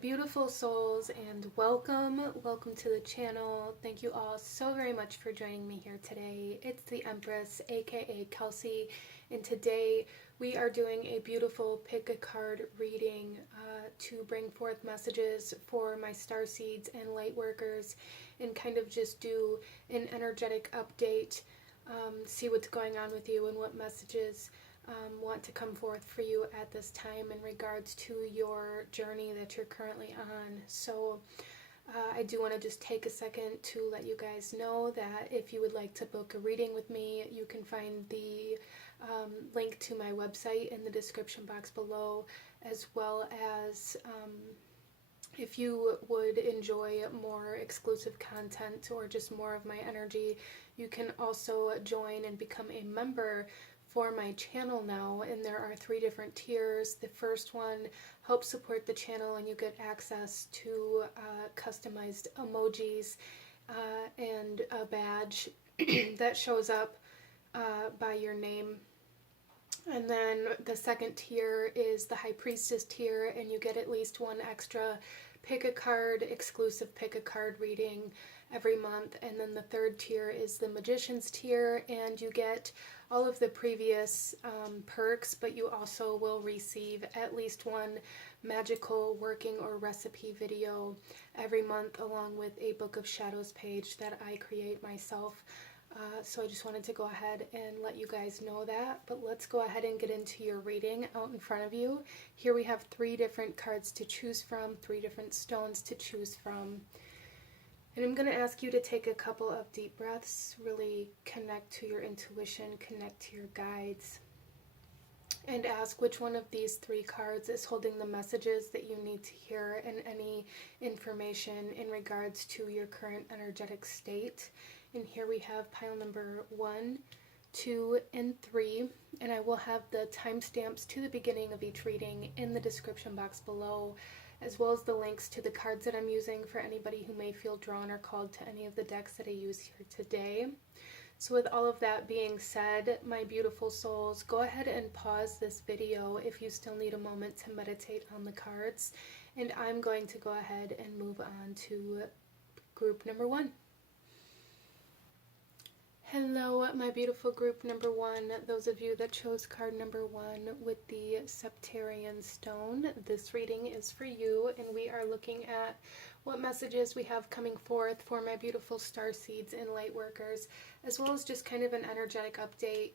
beautiful souls, and welcome to the channel. Thank you all so very much for joining me here today. It's the Empress, aka Kelsey, and today we are doing a beautiful pick a card reading to bring forth messages for my starseeds and lightworkers, and kind of just do an energetic update, see what's going on with you and what messages want to come forth for you at this time in regards to your journey that you're currently on. So I do want to just take a second to let you guys know that if you would like to book a reading with me, you can find the link to my website in the description box below, as well as if you would enjoy more exclusive content or just more of my energy, you can also join and become a member for my channel now, and there are 3 different tiers. The first one helps support the channel and you get access to customized emojis and a badge that shows up by your name. And then the second tier is the High Priestess tier, and you get at least 1 extra pick a card, exclusive pick a card reading every month. And then the third tier is the Magician's tier, and you get all of the previous perks, but you also will receive at least 1 magical working or recipe video every month, along with a Book of Shadows page that I create myself. So I just wanted to go ahead and let you guys know that. But let's go ahead and get into your reading out in front of you. Here we have 3 different cards to choose from, 3 different stones to choose from. And I'm going to ask you to take a couple of deep breaths, really connect to your intuition, connect to your guides, and ask which one of these 3 cards is holding the messages that you need to hear and any information in regards to your current energetic state. And here we have pile number 1, 2, and 3, and I will have the timestamps to the beginning of each reading in the description box below, as well as the links to the cards that I'm using for anybody who may feel drawn or called to any of the decks that I use here today. So with all of that being said, my beautiful souls, go ahead and pause this video if you still need a moment to meditate on the cards, and I'm going to go ahead and move on to group number 1. Hello, my beautiful group number 1, those of you that chose card number 1 with the Septarian stone. This reading is for you, and we are looking at what messages we have coming forth for my beautiful starseeds and lightworkers, as well as just kind of an energetic update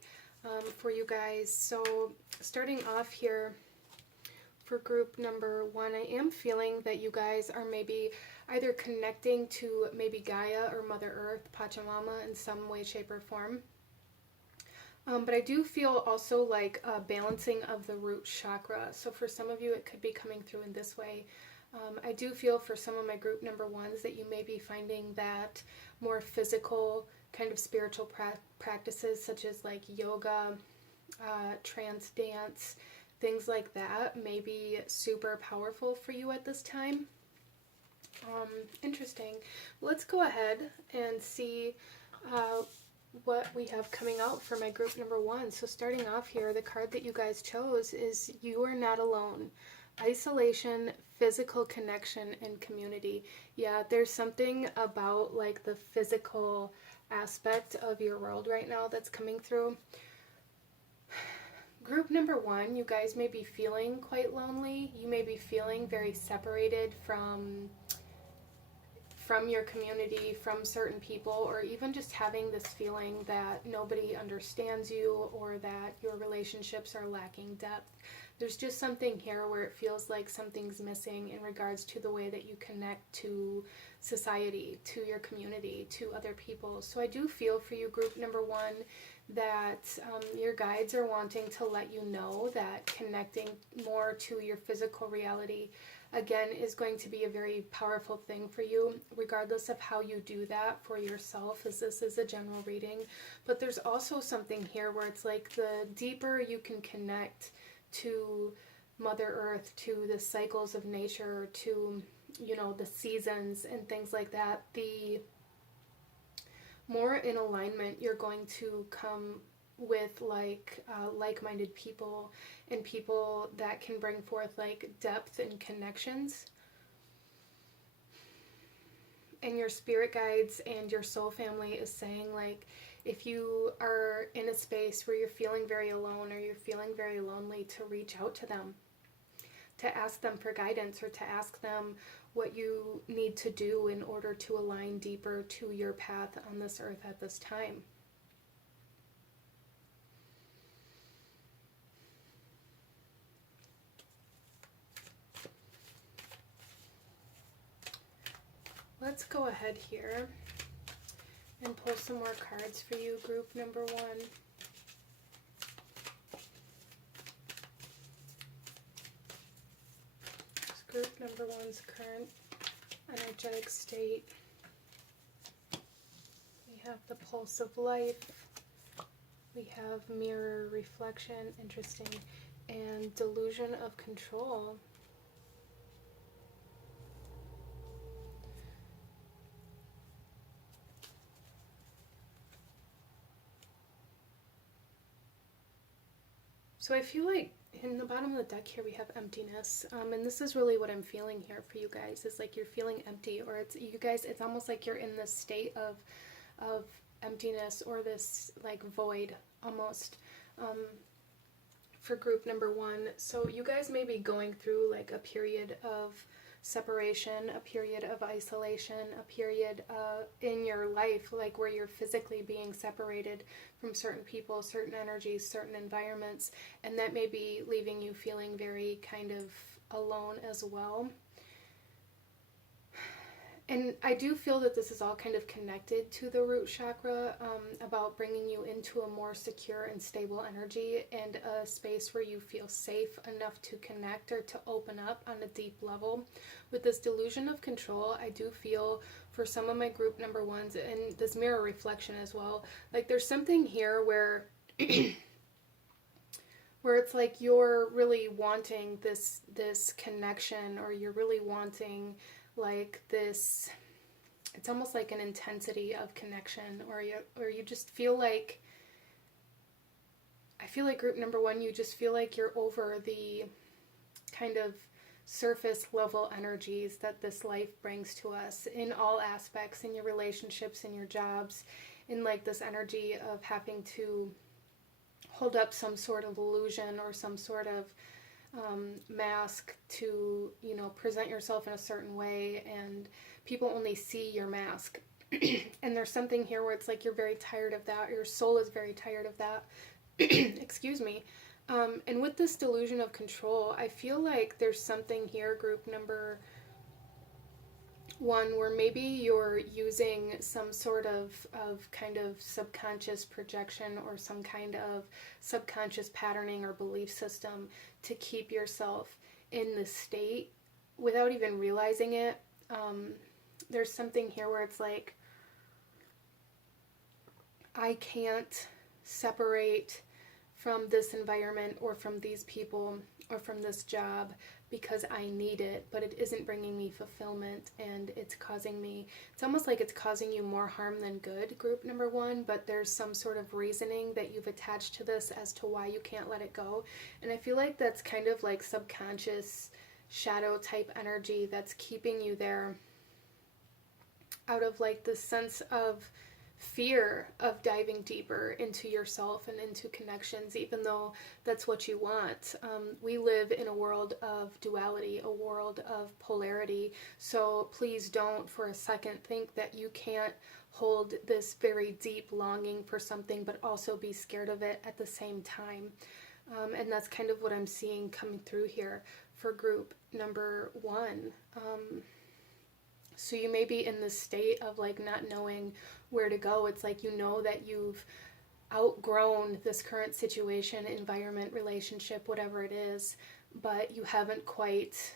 for you guys. So starting off here for group number 1, I am feeling that you guys are maybe either connecting to maybe Gaia or Mother Earth, Pachamama, in some way, shape, or form. But I do feel also like a balancing of the root chakra. So for some of you, it could be coming through in this way. I do feel for some of my group number 1s that you may be finding that more physical kind of spiritual practices, such as like yoga, trance dance, things like that, may be super powerful for you at this time. Interesting. Let's go ahead and see what we have coming out for my group number 1. So starting off here, the card that you guys chose is You Are Not Alone. Isolation, physical connection, and community. Yeah, there's something about like the physical aspect of your world right now that's coming through. Group number 1, you guys may be feeling quite lonely. You may be feeling very separated from your community, from certain people, or even just having this feeling that nobody understands you or that your relationships are lacking depth. There's just something here where it feels like something's missing in regards to the way that you connect to society, to your community, to other people. So I do feel for you, group number 1, that your guides are wanting to let you know that connecting more to your physical reality, again, is going to be a very powerful thing for you, regardless of how you do that for yourself, as this is a general reading. But there's also something here where it's like the deeper you can connect to Mother Earth, to the cycles of nature, to, you know, the seasons and things like that, the more in alignment you're going to come with like-minded people and people that can bring forth like depth and connections. And your spirit guides and your soul family is saying, like, if you are in a space where you're feeling very alone or you're feeling very lonely, to reach out to them, to ask them for guidance, or to ask them what you need to do in order to align deeper to your path on this earth at this time. Let's go ahead here and pull some more cards for you, group number 1. It's group number 1's current energetic state. We have the pulse of life. We have mirror reflection, interesting, and delusion of control. So I feel like in the bottom of the deck here we have emptiness, and this is really what I'm feeling here for you guys, is like you're feeling empty, or it's, you guys, it's almost like you're in this state of emptiness, or this like void almost, for group number 1. So you guys may be going through like a period of separation, a period of isolation, a period in your life like where you're physically being separated from certain people, certain energies, certain environments, and that may be leaving you feeling very kind of alone as well. And I do feel that this is all kind of connected to the root chakra, about bringing you into a more secure and stable energy, and a space where you feel safe enough to connect or to open up on a deep level. With this delusion of control, I do feel for some of my group number 1s, and this mirror reflection as well, like there's something here where where it's like you're really wanting this connection, or you're really wanting like this, it's almost like an intensity of connection, or you just feel like, I feel like group number 1, you just feel like you're over the kind of surface level energies that this life brings to us in all aspects, in your relationships, in your jobs, in like this energy of having to hold up some sort of illusion or some sort of mask to, you know, present yourself in a certain way, and people only see your mask. And there's something here where it's like you're very tired of that, your soul is very tired of that. Excuse me. And with this delusion of control, I feel like there's something here, group number 1, where maybe you're using some sort of kind of subconscious projection, or some kind of subconscious patterning or belief system to keep yourself in this state without even realizing it. There's something here where it's like, I can't separate from this environment, or from these people, or from this job, because I need it, but it isn't bringing me fulfillment, and it's causing me, it's almost like it's causing you more harm than good, group number 1, but there's some sort of reasoning that you've attached to this as to why you can't let it go. And I feel like that's kind of like subconscious shadow type energy that's keeping you there, out of like this sense of fear of diving deeper into yourself and into connections, even though that's what you want. We live in a world of duality, a world of polarity, so please don't for a second think that you can't hold this very deep longing for something but also be scared of it at the same time. And that's kind of what I'm seeing coming through here for group number 1. So you may be in this state of like not knowing where to go. It's like, you know that you've outgrown this current situation, environment, relationship, whatever it is, but you haven't quite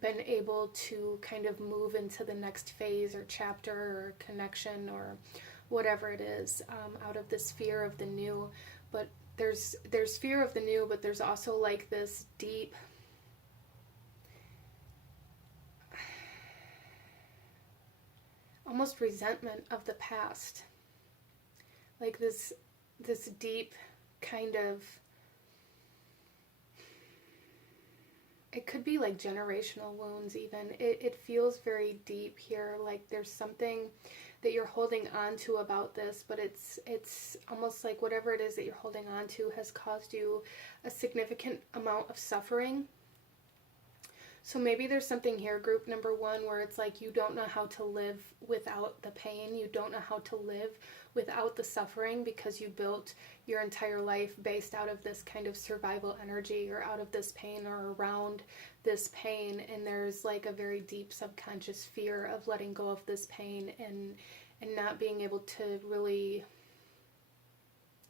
been able to kind of move into the next phase or chapter or connection or whatever it is, out of this fear of the new. But there's fear of the new, but there's also like this deep almost resentment of the past, like this deep kind of it could be like generational wounds even. It feels very deep here, like there's something that you're holding on to about this, but it's almost like whatever it is that you're holding on to has caused you a significant amount of suffering. So maybe there's something here, group number one, where it's like you don't know how to live without the pain. You don't know how to live without the suffering because you built your entire life based out of this kind of survival energy or out of this pain or around this pain. And there's like a very deep subconscious fear of letting go of this pain and not being able to really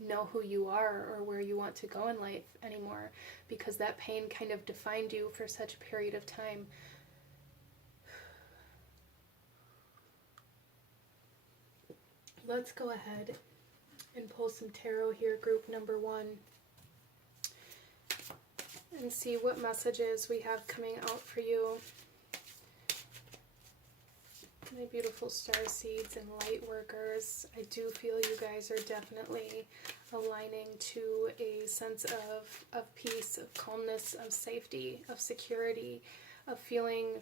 know who you are or where you want to go in life anymore, because that pain kind of defined you for such a period of time. Let's go ahead and pull some tarot here, group number one, and see what messages we have coming out for you. My beautiful star seeds and light workers, I do feel you guys are definitely aligning to a sense of peace, of calmness, of safety, of security, of feeling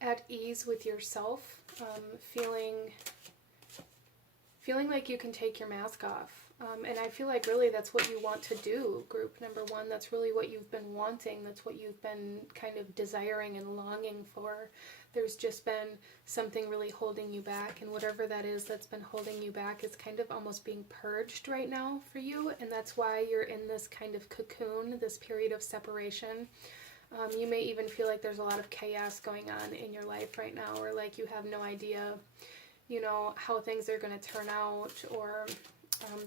at ease with yourself, feeling like you can take your mask off. And I feel like really that's what you want to do, group number one. That's really what you've been wanting. That's what you've been kind of desiring and longing for. There's just been something really holding you back, and whatever that is that's been holding you back is kind of almost being purged right now for you, and that's why you're in this kind of cocoon, this period of separation. You may even feel like there's a lot of chaos going on in your life right now, or like you have no idea, you know, how things are going to turn out, or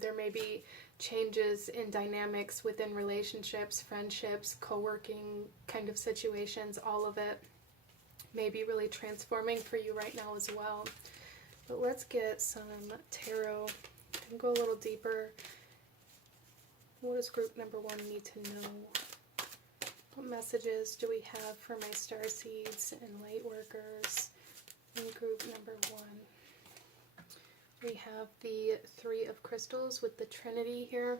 there may be changes in dynamics within relationships, friendships, co-working kind of situations. All of it may be really transforming for you right now as well. But let's get some tarot and go a little deeper. What does group number one need to know? What messages do we have for my star seeds and light workers in group number one? We have the Three of Crystals with the Trinity here.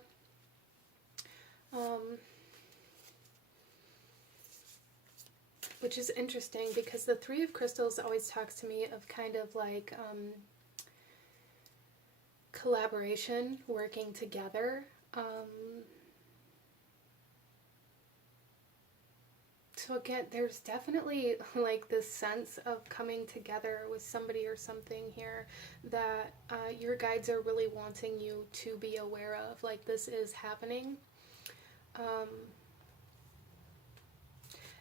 Which is interesting because the Three of Crystals always talks to me of kind of like collaboration, working together. So again, there's definitely like this sense of coming together with somebody or something here that your guides are really wanting you to be aware of. Like, this is happening.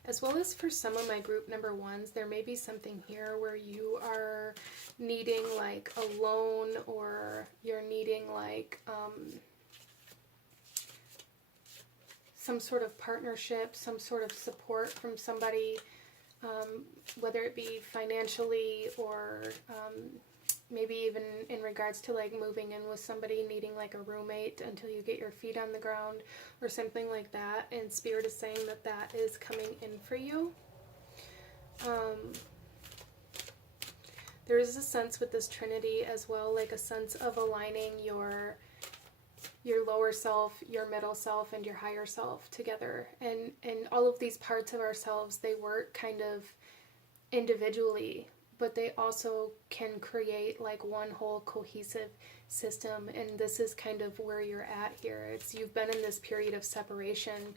As well as for some of my group number ones, there may be something here where you are needing like a loan, or you're needing like some sort of partnership, some sort of support from somebody, whether it be financially or maybe even in regards to like moving in with somebody, needing like a roommate until you get your feet on the ground or something like that. And Spirit is saying that that is coming in for you. There is a sense with this Trinity as well, like a sense of aligning your lower self, your middle self, and your higher self together. And all of these parts of ourselves, they work kind of individually, but they also can create like one whole cohesive system. And this is kind of where you're at here. It's, you've been in this period of separation,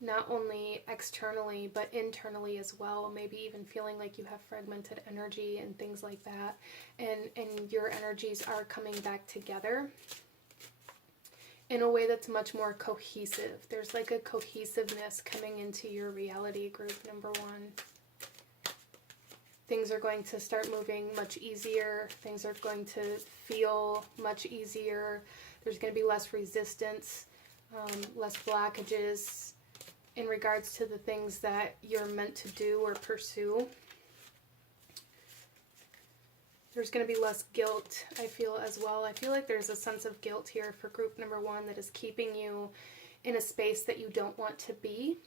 not only externally, but internally as well. Maybe even feeling like you have fragmented energy and things like that. And your energies are coming back together in a way that's much more cohesive. There's like a cohesiveness coming into your reality, group number one. Things are going to start moving much easier. Things are going to feel much easier. There's going to be less resistance, less blockages in regards to the things that you're meant to do or pursue. There's going to be less guilt, I feel, as well. I feel like there's a sense of guilt here for group number one that is keeping you in a space that you don't want to be.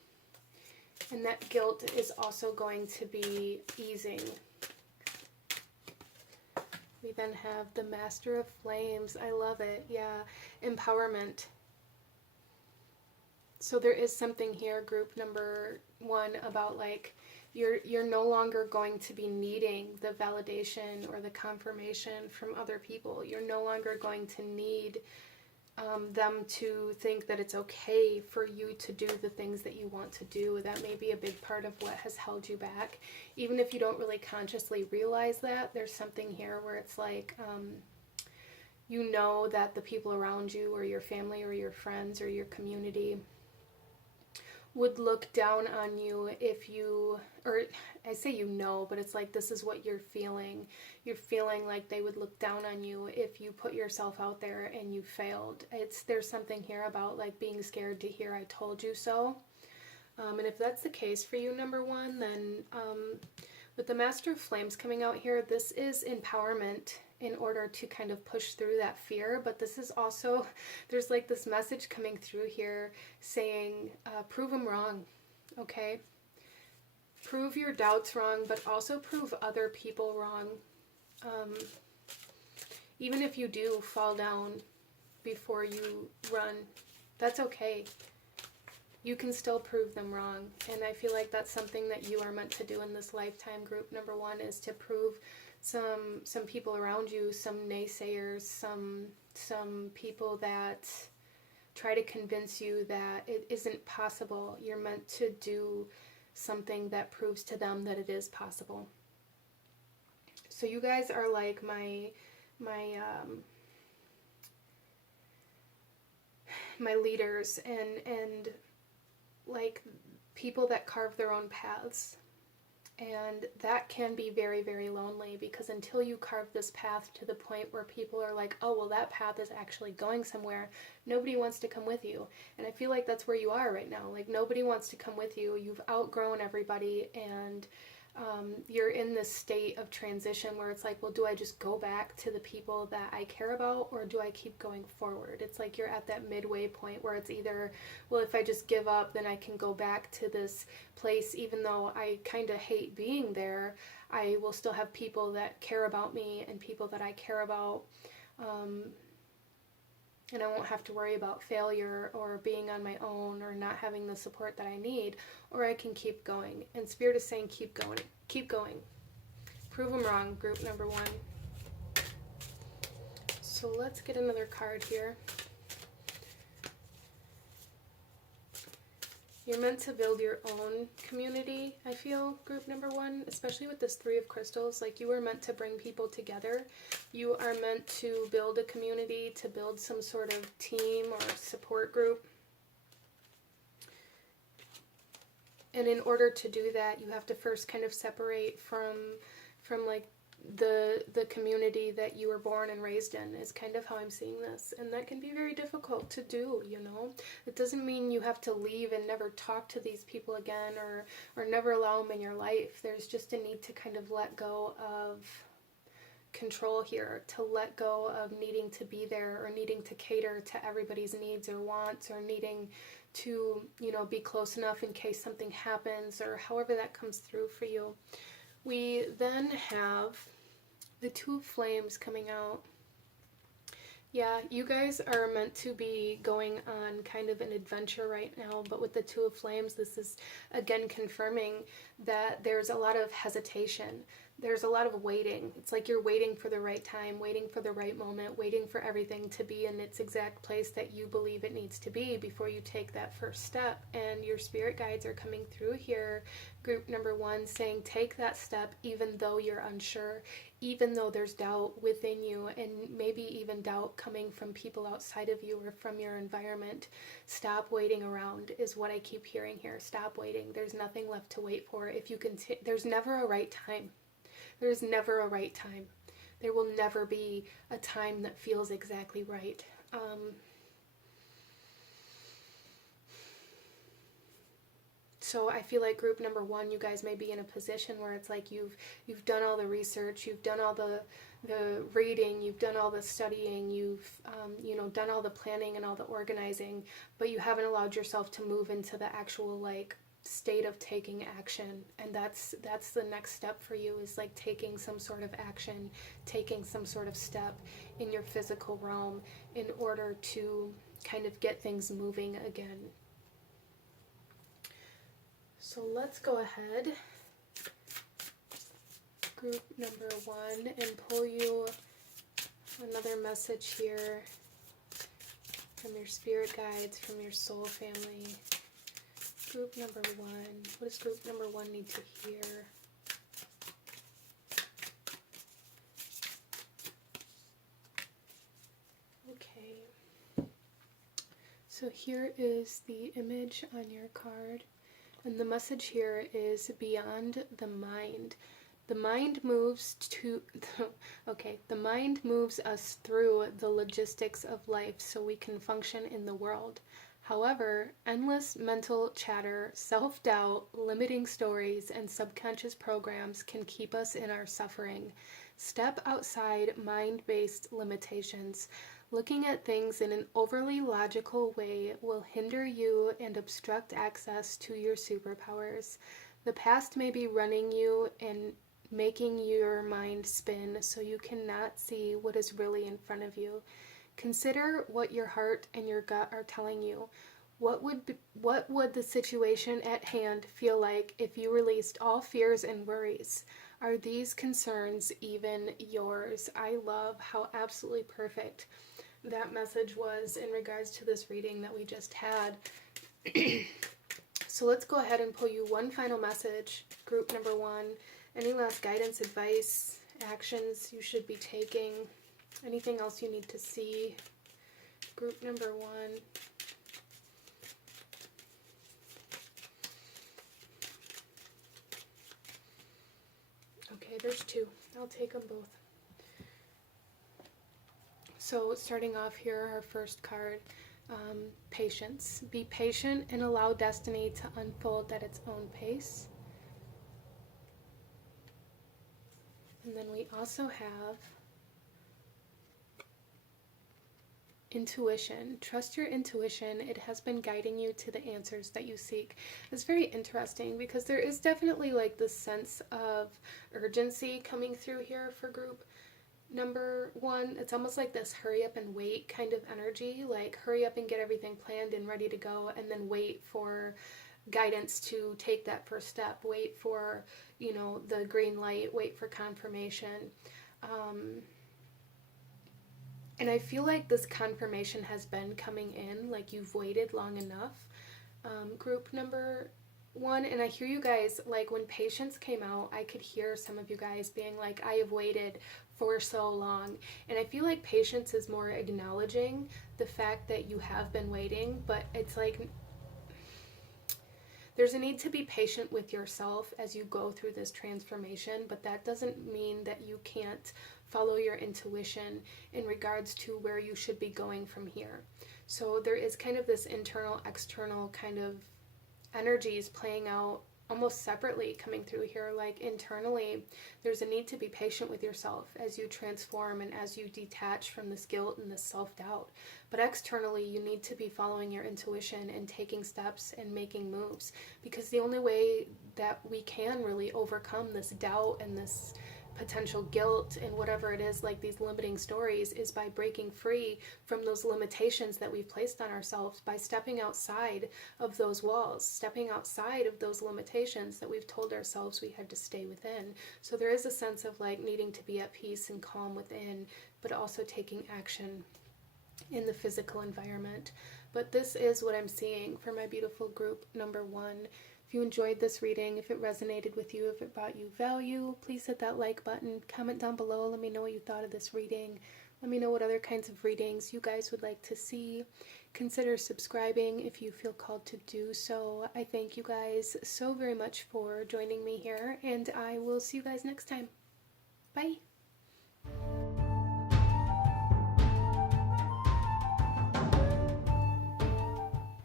And that guilt is also going to be easing. We then have the Master of Flames. I love it. Yeah. Empowerment. So there is something here, group number 1, about like you're no longer going to be needing the validation or the confirmation from other people. You're no longer going to need them to think that it's okay for you to do the things that you want to do. That may be a big part of what has held you back. Even if you don't really consciously realize that, there's something here where it's like, you know that the people around you or your family or your friends or your community would look down on you if you, or I say you know, but it's like this is what you're feeling. You're feeling like they would look down on you if you put yourself out there and you failed. There's something here about like being scared to hear I told you so. And if that's the case for you, number 1, then with the Master of Flames coming out here, this is empowerment in order to kind of push through that fear. But this is also, there's like this message coming through here saying, prove them wrong, okay? Prove your doubts wrong, but also prove other people wrong. Even if you do fall down before you run, that's okay. You can still prove them wrong. And I feel like that's something that you are meant to do in this lifetime, group number 1, is to prove some people around you, some naysayers, some people that try to convince you that it isn't possible. You're meant to do something that proves to them that it is possible. So you guys are like my leaders and like people that carve their own paths. And that can be very, very lonely, because until you carve this path to the point where people are like, oh, well, that path is actually going somewhere, nobody wants to come with you. And I feel like that's where you are right now. Like, nobody wants to come with you. You've outgrown everybody, and you're in this state of transition where it's like, well, do I just go back to the people that I care about, or do I keep going forward? It's like you're at that midway point where it's either, well, if I just give up, then I can go back to this place, even though I kind of hate being there, I will still have people that care about me and people that I care about. And I won't have to worry about failure or being on my own or not having the support that I need, or I can keep going. And Spirit is saying keep going, keep going. Prove them wrong, group number 1. So let's get another card here. You're meant to build your own community, I feel, group number 1, especially with this 3 of crystals. Like, you are meant to bring people together. You are meant to build a community, to build some sort of team or support group. And in order to do that, you have to first kind of separate from like the community that you were born and raised in, is kind of how I'm seeing this. And that can be very difficult to do, you know. It doesn't mean you have to leave and never talk to these people again, or never allow them in your life. There's just a need to kind of let go of control here, to let go of needing to be there or needing to cater to everybody's needs or wants, or needing to, you know, be close enough in case something happens, or however that comes through for you. We then have the 2 of Flames coming out. Yeah, you guys are meant to be going on kind of an adventure right now, but with the 2 of Flames, this is again confirming that there's a lot of hesitation. There's a lot of waiting. It's like you're waiting for the right time, waiting for the right moment, waiting for everything to be in its exact place that you believe it needs to be before you take that first step. And your spirit guides are coming through here, group number 1, saying take that step even though you're unsure, even though there's doubt within you, and maybe even doubt coming from people outside of you or from your environment. Stop waiting around is what I keep hearing here. Stop waiting. There's nothing left to wait for. If you can, there's never a right time. There's never a right time. There will never be a time that feels exactly right. So I feel like group number 1, you guys may be in a position where it's like you've done all the research, you've done all the reading, you've done all the studying, you've you know, done all the planning and all the organizing, but you haven't allowed yourself to move into the actual like state of taking action. And that's the next step for you, is like taking some sort of action, taking some sort of step in your physical realm in order to kind of get things moving again. So let's go ahead, group number 1, and pull you another message here from your spirit guides, from your soul family. Group number 1. What does group number 1 need to hear? Okay. So here is the image on your card. And the message here is beyond the mind. The mind moves the mind moves us through the logistics of life so we can function in the world. However, endless mental chatter, self-doubt, limiting stories, and subconscious programs can keep us in our suffering. Step outside mind-based limitations. Looking at things in an overly logical way will hinder you and obstruct access to your superpowers. The past may be running you and making your mind spin so you cannot see what is really in front of you. Consider what your heart and your gut are telling you. What would the situation at hand feel like if you released all fears and worries? Are these concerns even yours? I love how absolutely perfect that message was in regards to this reading that we just had. So let's go ahead and pull you one final message, group number 1. Any last guidance, advice, actions you should be taking, anything else you need to see, group number 1. Okay, there's 2. I'll take them both. So starting off here, our first card, patience. Be patient and allow destiny to unfold at its own pace. And then we also have intuition. Trust your intuition. It has been guiding you to the answers that you seek. It's very interesting because there is definitely like this sense of urgency coming through here for group number 1. It's almost like this hurry up and wait kind of energy, like hurry up and get everything planned and ready to go, and then wait for guidance to take that first step, wait for, you know, the green light, wait for confirmation. And I feel like this confirmation has been coming in, like you've waited long enough. Group number 1, and I hear you guys, like when patience came out, I could hear some of you guys being like, I have waited for so long. And I feel like patience is more acknowledging the fact that you have been waiting, but it's like there's a need to be patient with yourself as you go through this transformation, but that doesn't mean that you can't follow your intuition in regards to where you should be going from here. So there is kind of this internal, external kind of energies playing out almost separately coming through here. Like internally, there's a need to be patient with yourself as you transform and as you detach from this guilt and this self-doubt. But externally, you need to be following your intuition and taking steps and making moves, because the only way that we can really overcome this doubt and this potential guilt and whatever it is, like these limiting stories, is by breaking free from those limitations that we've placed on ourselves, by stepping outside of those walls, stepping outside of those limitations that we've told ourselves we had to stay within. So there is a sense of like needing to be at peace and calm within, but also taking action in the physical environment. But this is what I'm seeing for my beautiful group number 1. If you enjoyed this reading, if it resonated with you, if it brought you value, please hit that like button, comment down below, let me know what you thought of this reading. Let me know what other kinds of readings you guys would like to see. Consider subscribing if you feel called to do so. I thank you guys so very much for joining me here, and I will see you guys next time. Bye!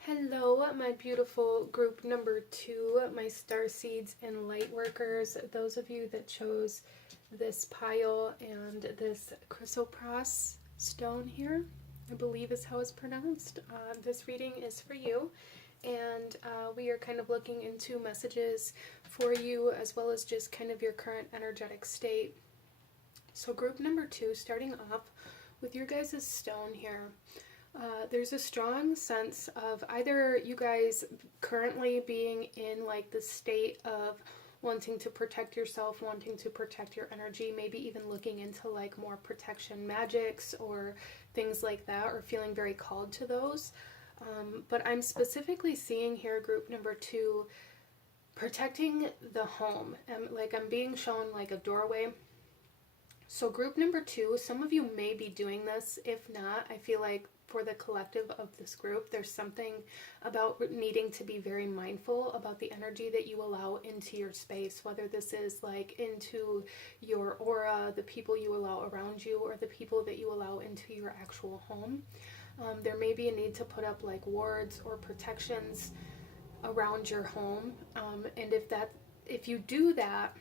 Hello, my beautiful group number 2, my starseeds and lightworkers. Those of you that chose this pile and this chrysoprase stone here, I believe is how it's pronounced. This reading is for you, and we are kind of looking into messages for you as well as just kind of your current energetic state. So group number 2, starting off with your guys' stone here. There's a strong sense of either you guys currently being in like the state of wanting to protect yourself, wanting to protect your energy, maybe even looking into like more protection magics or things like that, or feeling very called to those. But I'm specifically seeing here group number 2, protecting the home. Like I'm being shown like a doorway. So group number 2, some of you may be doing this. If not, I feel like for the collective of this group, there's something about needing to be very mindful about the energy that you allow into your space, whether this is like into your aura, the people you allow around you, or the people that you allow into your actual home. There may be a need to put up like wards or protections around your home, and if you do that,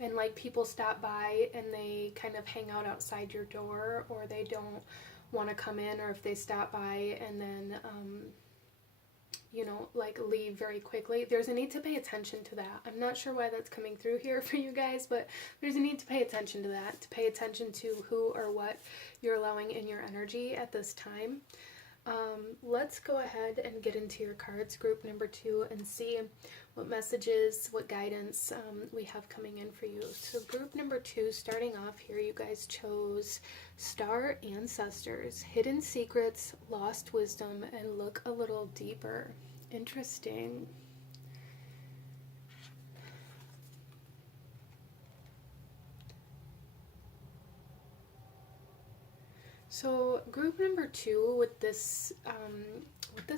and like people stop by and they kind of hang out outside your door, or they don't want to come in, or if they stop by and then like leave very quickly, there's a need to pay attention to that. I'm not sure why that's coming through here for you guys, but there's a need to pay attention to that, to pay attention to who or what you're allowing in your energy at this time. Let's go ahead and get into your cards, group number 2, and see what messages, what guidance we have coming in for you. So group number 2, starting off here, you guys chose Star Ancestors, Hidden Secrets, Lost Wisdom, and Look a Little Deeper. Interesting. So group number 2, with this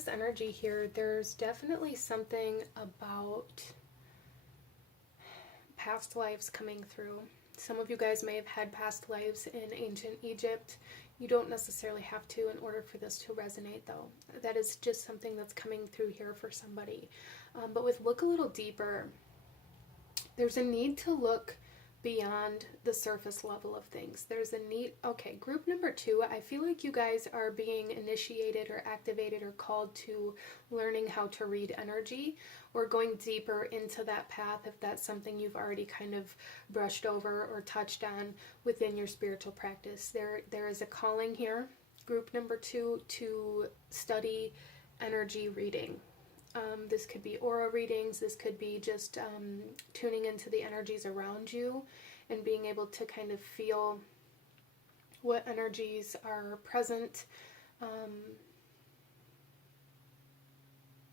energy here, there's definitely something about past lives coming through. Some of you guys may have had past lives in ancient Egypt. You don't necessarily have to in order for this to resonate, though. That is just something that's coming through here for somebody. But with Look a Little Deeper, there's a need to look beyond the surface level of things. There's a need. Okay, group number 2, I feel like you guys are being initiated or activated or called to learning how to read energy, or going deeper into that path if that's something you've already kind of brushed over or touched on within your spiritual practice. There is a calling here, group number 2, to study energy reading. This could be aura readings, this could be just tuning into the energies around you and being able to kind of feel what energies are present.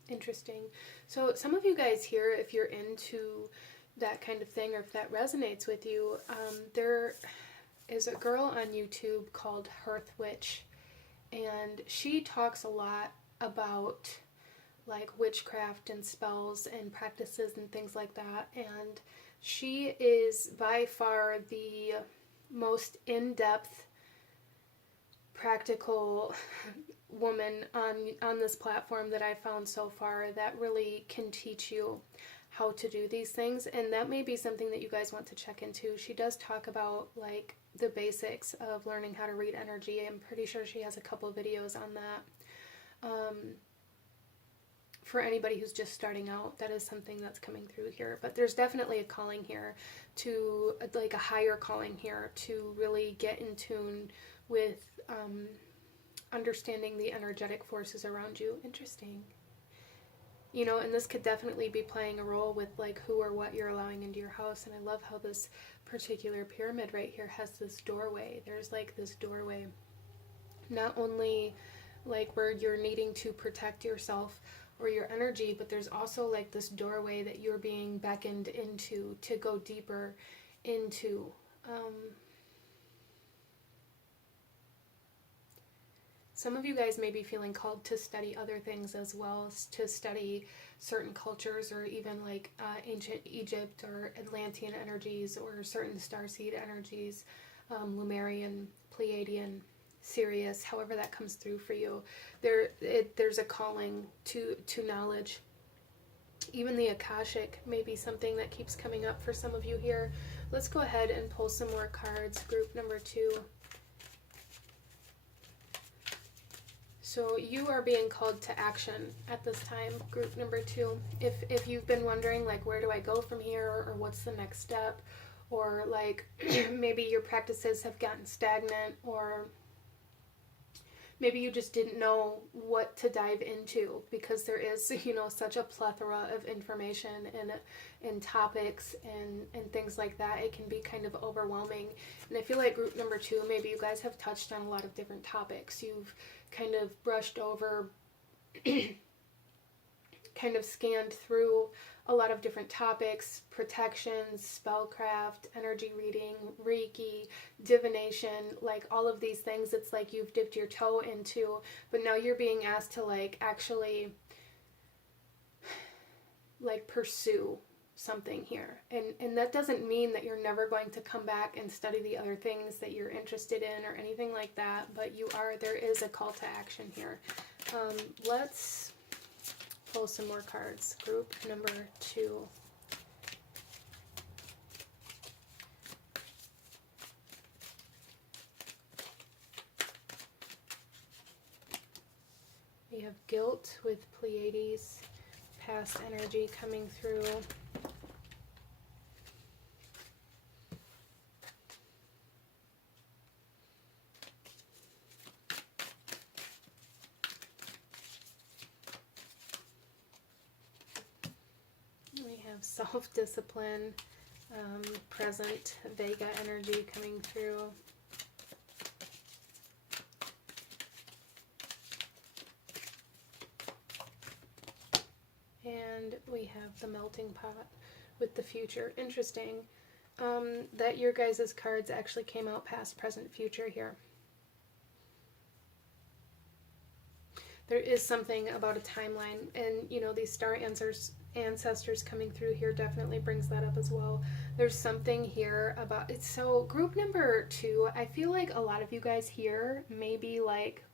Interesting. So some of you guys here, if you're into that kind of thing, or if that resonates with you, there is a girl on YouTube called Hearth Witch, and she talks a lot about like witchcraft and spells and practices and things like that, and she is by far the most in-depth practical woman on this platform that I've found so far, that really can teach you how to do these things. And that may be something that you guys want to check into. She does talk about like the basics of learning how to read energy. I'm pretty sure she has a couple of videos on that. For anybody who's just starting out, that is something that's coming through here. But there's definitely a calling here to, like a higher calling here, to really get in tune with understanding the energetic forces around you. Interesting. You know, and this could definitely be playing a role with like who or what you're allowing into your house. And I love how this particular pyramid right here has this doorway. There's like this doorway, not only like where you're needing to protect yourself or your energy, but there's also like this doorway that you're being beckoned into to go deeper into. Some of you guys may be feeling called to study other things as well, to study certain cultures, or even like ancient Egypt or Atlantean energies, or certain starseed energies, Lemurian, Pleiadian, Sirius, however that comes through for you. There's a calling to knowledge. Even the Akashic may be something that keeps coming up for some of you here. Let's go ahead and pull some more cards, group number 2. So you are being called to action at this time, group number 2. If you've been wondering like, where do I go from here, or what's the next step, or like maybe your practices have gotten stagnant, or maybe you just didn't know what to dive into, because there is, you know, such a plethora of information and topics and things like that. It can be kind of overwhelming. And I feel like group number 2, maybe you guys have touched on a lot of different topics. You've kind of brushed over, kind of scanned through a lot of different topics: protections, spellcraft, energy reading, Reiki, divination, like all of these things. It's like you've dipped your toe into, but now you're being asked to like actually like pursue something here. And that doesn't mean that you're never going to come back and study the other things that you're interested in or anything like that, but there is a call to action here. Let's pull some more cards. Group number 2. We have guilt with Pleiades, past energy coming through. We have self-discipline, present Vega energy coming through. And we have the melting pot with the future. Interesting that your guys' cards actually came out past, present, future here. There is something about a timeline, and you know, these star ancestors coming through here definitely brings that up as well. There's something here about it. So group number 2, I feel like a lot of you guys here may be like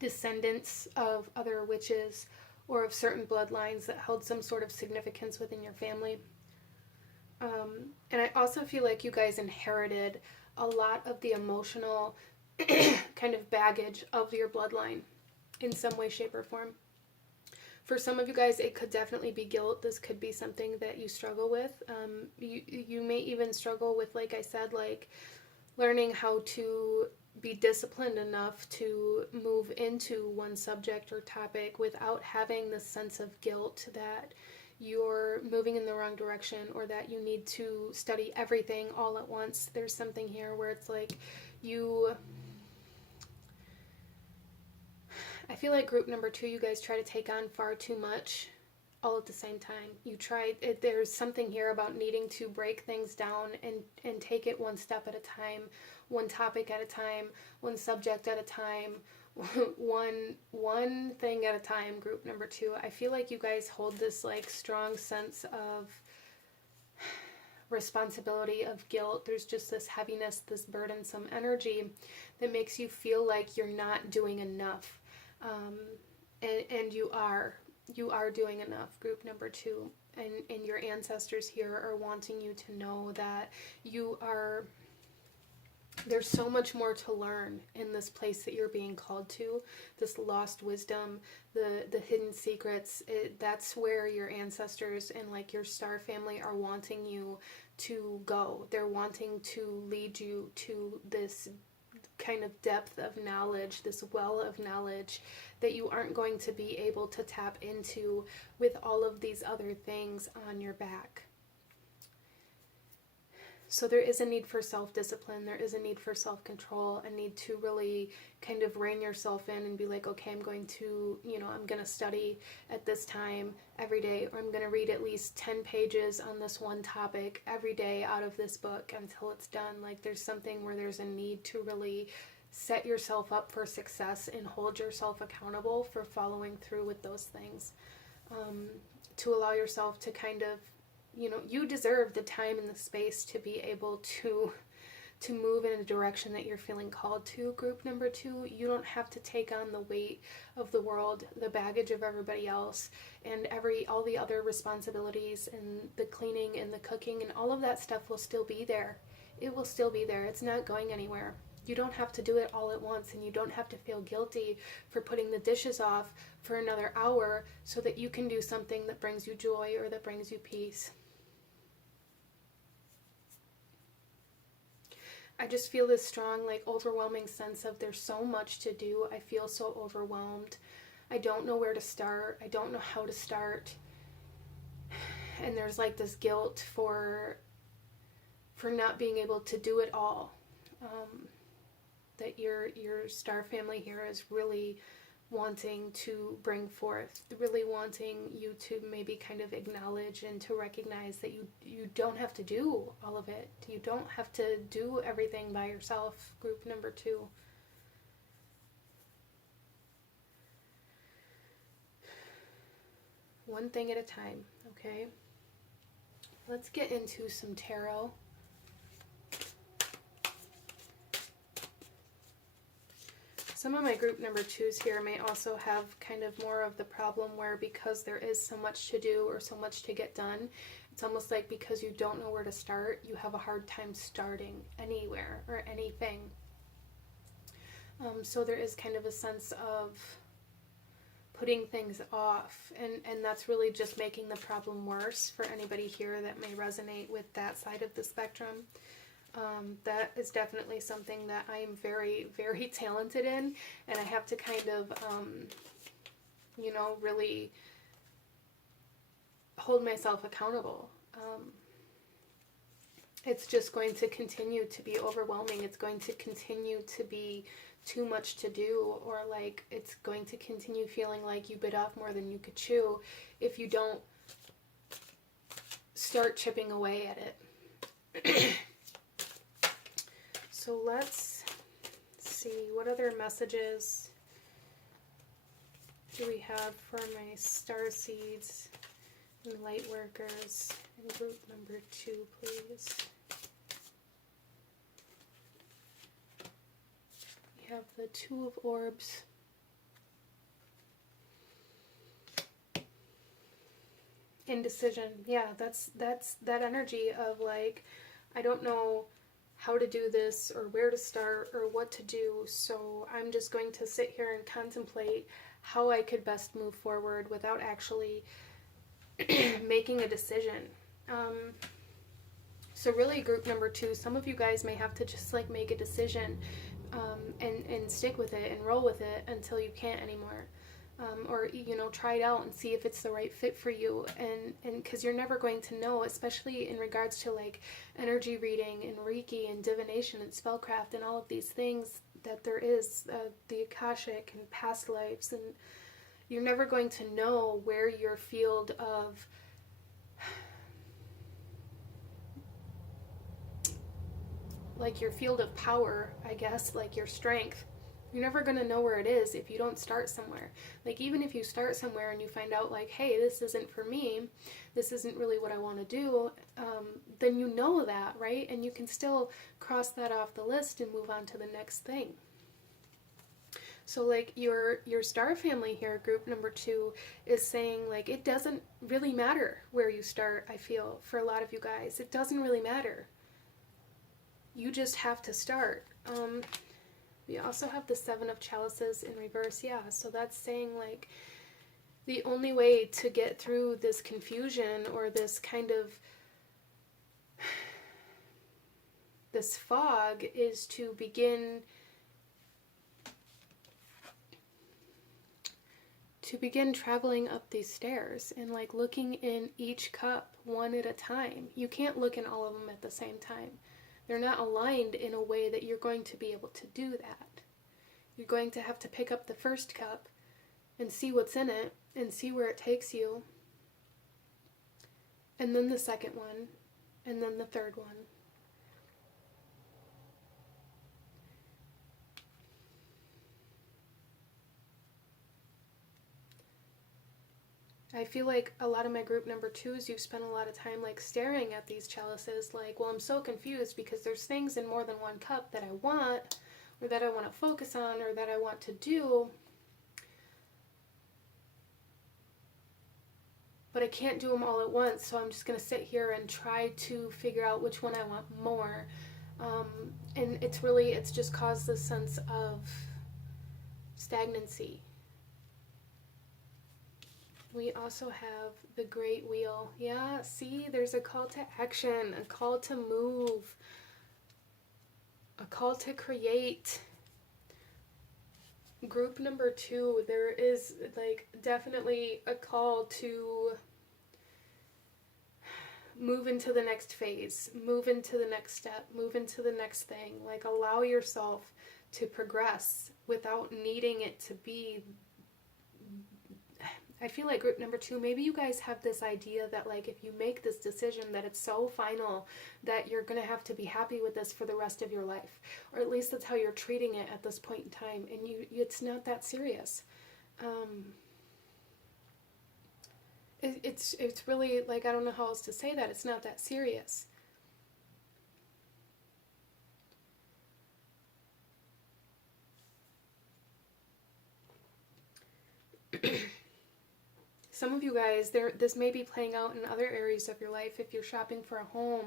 descendants of other witches or of certain bloodlines that held some sort of significance within your family. And I also feel like you guys inherited a lot of the emotional kind of baggage of your bloodline in some way, shape, or form. For some of you guys, it could definitely be guilt. This could be something that you struggle with. You may even struggle with, like I said, like learning how to be disciplined enough to move into one subject or topic without having the sense of guilt that you're moving in the wrong direction, or that you need to study everything all at once. There's something here where it's like I feel like group number 2, you guys try to take on far too much all at the same time. There's something here about needing to break things down and take it one step at a time, one topic at a time, one subject at a time, one thing at a time, group number 2. I feel like you guys hold this like strong sense of responsibility, of guilt. There's just this heaviness, this burdensome energy that makes you feel like you're not doing enough. And you are doing enough, group number 2, and your ancestors here are wanting you to know that there's so much more to learn in this place that you're being called to, this lost wisdom, the hidden secrets. That's where your ancestors and like your star family are wanting you to go. They're wanting to lead you to this kind of depth of knowledge, this well of knowledge that you aren't going to be able to tap into with all of these other things on your back. So there is a need for self-discipline, there is a need for self-control, a need to really kind of rein yourself in and be like, okay, I'm going to study at this time every day, or I'm going to read at least 10 pages on this one topic every day out of this book until it's done. Like there's something where there's a need to really set yourself up for success and hold yourself accountable for following through with those things. To allow yourself to kind of, you deserve the time and the space to be able to move in a direction that you're feeling called to, group number 2. You don't have to take on the weight of the world, the baggage of everybody else, and all the other responsibilities, and the cleaning and the cooking and all of that stuff will still be there. It will still be there. It's not going anywhere. You don't have to do it all at once, and you don't have to feel guilty for putting the dishes off for another hour so that you can do something that brings you joy or that brings you peace. I just feel this strong, like, overwhelming sense of there's so much to do. I feel so overwhelmed. I don't know where to start. I don't know how to start. And there's like this guilt for not being able to do it all. That your star family here is really wanting to bring forth, really wanting you to maybe kind of acknowledge and to recognize that you don't have to do all of it. You don't have to do everything by yourself, group number 2. One thing at a time, okay? Let's get into some tarot. Some of my group number 2s here may also have kind of more of the problem where, because there is so much to do or so much to get done, it's almost like because you don't know where to start, you have a hard time starting anywhere or anything. So there is kind of a sense of putting things off, and that's really just making the problem worse for anybody here that may resonate with that side of the spectrum. That is definitely something that I am very, very talented in, and I have to kind of, you know, really hold myself accountable. It's just going to continue to be overwhelming. It's going to continue to be too much to do, or like it's going to continue feeling like you bit off more than you could chew if you don't start chipping away at it. So let's see, what other messages do we have for my Starseeds and Lightworkers in group number 2, please? We have the 2 of Orbs. Indecision. Yeah, that's that energy of like, I don't know how to do this or where to start or what to do, so I'm just going to sit here and contemplate how I could best move forward without actually making a decision. So really, group number 2, some of you guys may have to just like make a decision and stick with it and roll with it until you can't anymore. Or, you know, try it out and see if it's the right fit for you. And because you're never going to know, especially in regards to like energy reading and Reiki and divination and spellcraft and all of these things that there is, the Akashic and past lives, and you're never going to know where your field of like your field of power, I guess, like your strength. You're never going to know where it is if you don't start somewhere. Like, even if you start somewhere and you find out, like, hey, this isn't for me, this isn't really what I want to do, then you know that, right? And you can still cross that off the list and move on to the next thing. So, like, your star family here, group number 2, is saying, like, it doesn't really matter where you start, I feel, for a lot of you guys. It doesn't really matter. You just have to start. We also have the 7 of Chalices in reverse. Yeah, so that's saying like the only way to get through this confusion or this kind of this fog is to begin traveling up these stairs and like looking in each cup one at a time. You can't look in all of them at the same time. They're not aligned in a way that you're going to be able to do that. You're going to have to pick up the first cup and see what's in it and see where it takes you. And then the second one, and then the third one. I feel like a lot of my group number 2s, you've spent a lot of time like staring at these chalices like, well, I'm so confused because there's things in more than one cup that I want, or that I want to focus on, or that I want to do, but I can't do them all at once, so I'm just going to sit here and try to figure out which one I want more. And it's just caused this sense of stagnancy. We also have the Great Wheel. Yeah, see, there's a call to action, a call to move. a call to create. Group number 2, there is like definitely a call to move into the next phase, move into the next step, move into the next thing. Like, allow yourself to progress without needing it to be. I feel like group number 2, maybe you guys have this idea that like if you make this decision that it's so final that you're going to have to be happy with this for the rest of your life. Or at least that's how you're treating it at this point in time. And it's not that serious. It's really like, I don't know how else to say that. It's not that serious. Some of you guys, this may be playing out in other areas of your life. If you're shopping for a home,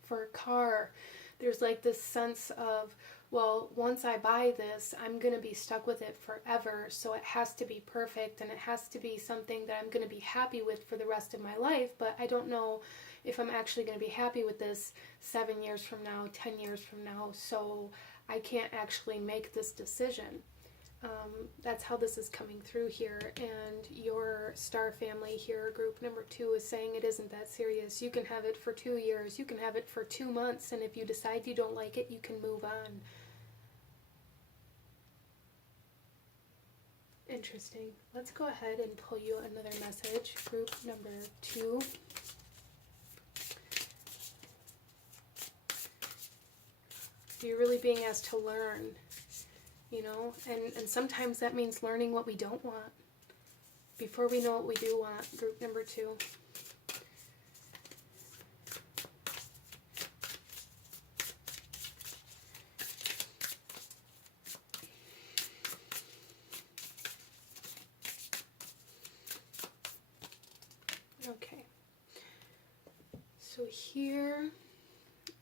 for a car, there's like this sense of, well, once I buy this, I'm going to be stuck with it forever, so it has to be perfect, and it has to be something that I'm going to be happy with for the rest of my life, but I don't know if I'm actually going to be happy with this 7 years from now, 10 years from now, so I can't actually make this decision. That's how this is coming through here, and your star family here, group number 2, is saying it isn't that serious. You can have it for 2 years, you can have it for 2 months, and if you decide you don't like it, you can move on. Interesting. Let's go ahead and pull you another message, group number 2. You're really being asked to learn. You know, and sometimes that means learning what we don't want before we know what we do want, group number 2. Okay, so here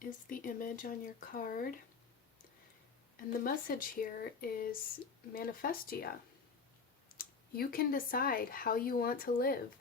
is the image on your card. And the message here is manifestia. You can decide how you want to live.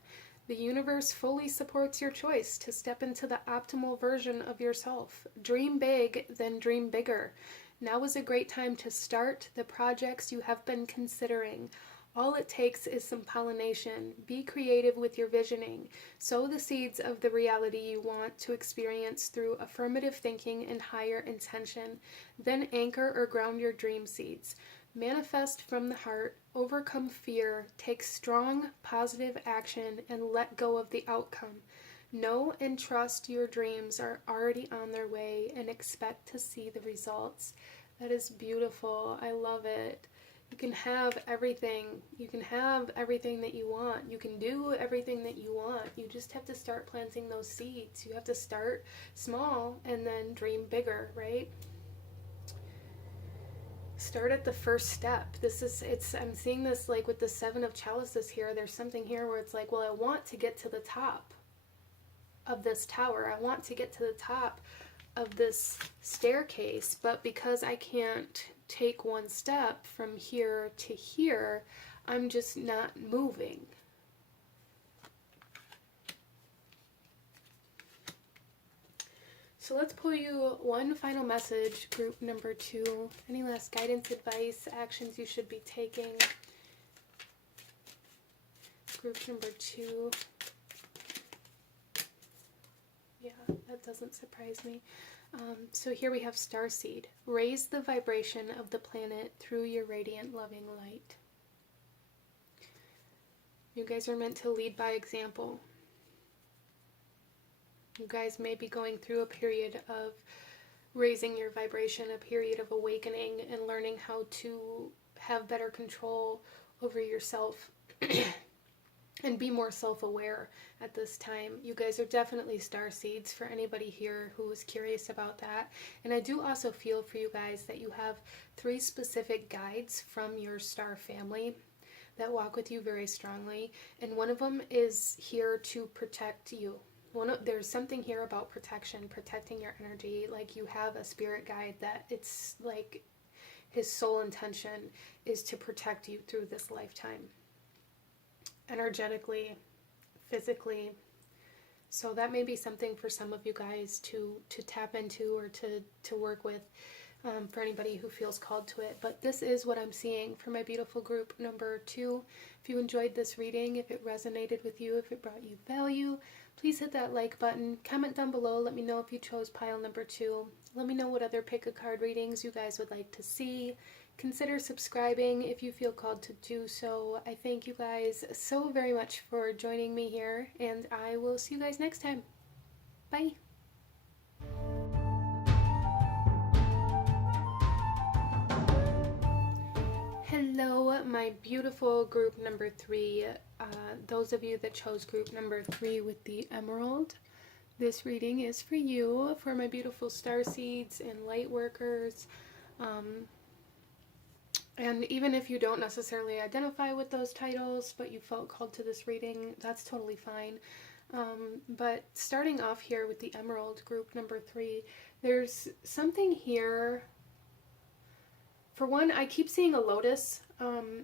The universe fully supports your choice to step into the optimal version of yourself. Dream big, then dream bigger. Now is a great time to start the projects you have been considering. All it takes is some pollination. Be creative with your visioning. Sow the seeds of the reality you want to experience through affirmative thinking and higher intention. Then anchor or ground your dream seeds. Manifest from the heart, overcome fear, take strong, positive action, and let go of the outcome. Know and trust your dreams are already on their way and expect to see the results. That is beautiful. I love it. You can have everything. You can have everything that you want. You can do everything that you want. You just have to start planting those seeds. You have to start small and then dream bigger, right? Start at the first step. I'm seeing this like with the 7 of chalices here. There's something here where it's like, well, I want to get to the top of this tower. I want to get to the top of this staircase, but because I can't take one step from here to here, I'm just not moving. So let's pull you one final message, group number 2. Any last guidance, advice, actions you should be taking? Group number 2. Yeah, that doesn't surprise me. So here we have Starseed. Raise the vibration of the planet through your radiant, loving light. You guys are meant to lead by example. You guys may be going through a period of raising your vibration, a period of awakening and learning how to have better control over yourself and be more self-aware at this time. You guys are definitely starseeds for anybody here who is curious about that. And I do also feel for you guys that you have 3 specific guides from your star family that walk with you very strongly. And one of them is here to protect you. There's something here about protection, protecting your energy. Like you have a spirit guide that it's like his sole intention is to protect you through this lifetime. Energetically, physically. So that may be something for some of you guys to tap into or to work with. for anybody who feels called to it. But this is what I'm seeing for my beautiful group number 2. If you enjoyed this reading, if it resonated with you, if it brought you value, please hit that like button. Comment down below. Let me know if you chose pile number 2. Let me know what other pick a card readings you guys would like to see. Consider subscribing if you feel called to do so. I thank you guys so very much for joining me here, and I will see you guys next time. Bye. Hello, my beautiful group number 3. Those of you that chose group number 3 with the emerald, this reading is for you, for my beautiful starseeds and lightworkers. And even if you don't necessarily identify with those titles, but you felt called to this reading, that's totally fine. But starting off here with the emerald group number 3, there's something here. For one, I keep seeing a lotus,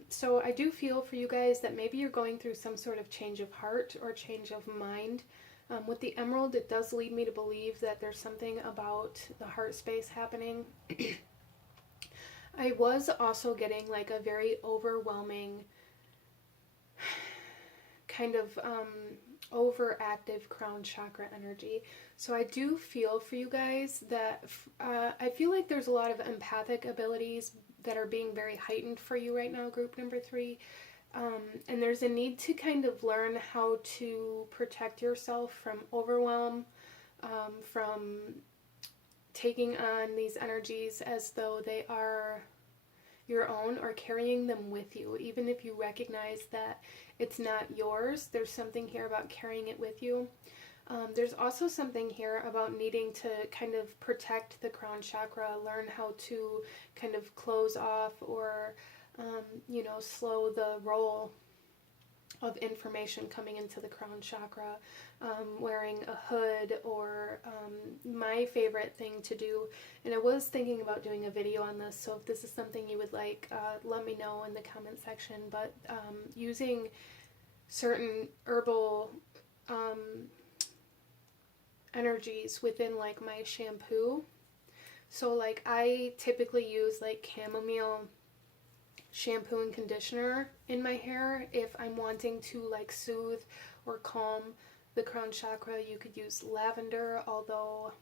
so I do feel for you guys that maybe you're going through some sort of change of heart or change of mind. With the emerald, it does lead me to believe that there's something about the heart space happening. I was also getting like a very overwhelming, kind of overactive crown chakra energy. So I do feel for you guys that I feel like there's a lot of empathic abilities that are being very heightened for you right now, group number 3. And there's a need to kind of learn how to protect yourself from overwhelm, from taking on these energies as though they are your own, or carrying them with you. Even if you recognize that it's not yours, there's something here about carrying it with you. There's also something here about needing to kind of protect the crown chakra, learn how to kind of close off or, you know, slow the roll of information coming into the crown chakra, wearing a hood, or my favorite thing to do, and I was thinking about doing a video on this, so if this is something you would like, let me know in the comment section, but using certain herbal energies within like my shampoo. So like I typically use like chamomile shampoo and conditioner in my hair. If I'm wanting to like soothe or calm the crown chakra, you could use lavender, although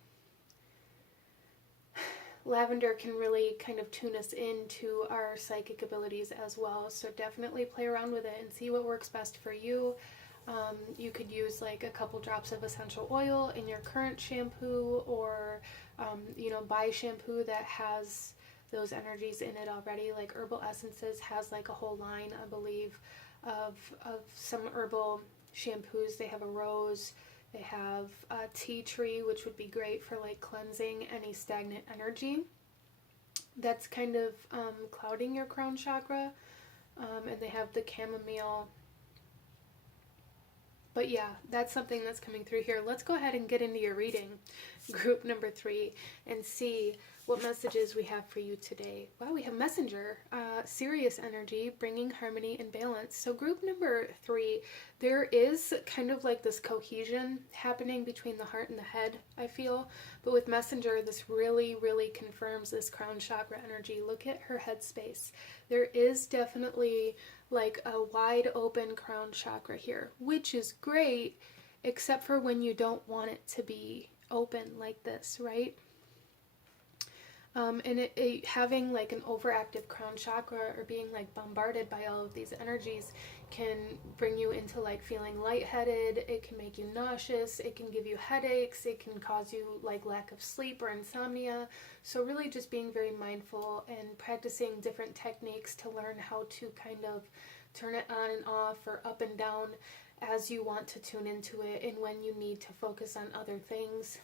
lavender can really kind of tune us into our psychic abilities as well. So definitely play around with it and see what works best for you. You could use like a couple drops of essential oil in your current shampoo, or you know, buy shampoo that has those energies in it already. Like Herbal Essences has like a whole line, I believe, of some herbal shampoos. They have a rose, they have a tea tree, which would be great for like cleansing any stagnant energy that's kind of clouding your crown chakra, and they have the chamomile. But yeah, that's something that's coming through here. Let's go ahead and get into your reading, group number 3, and see what messages we have for you today. Wow, we have Messenger, serious energy, bringing harmony and balance. So group number 3, there is kind of like this cohesion happening between the heart and the head, I feel. But with Messenger, this really, really confirms this crown chakra energy. Look at her head space. There is definitely like a wide open crown chakra here, which is great, except for when you don't want it to be open like this, right? And having like an overactive crown chakra, or being like bombarded by all of these energies, can bring you into like feeling lightheaded. It can make you nauseous. It can give you headaches. It can cause you like lack of sleep or insomnia. So really just being very mindful and practicing different techniques to learn how to kind of turn it on and off, or up and down, as you want to tune into it, and when you need to focus on other things.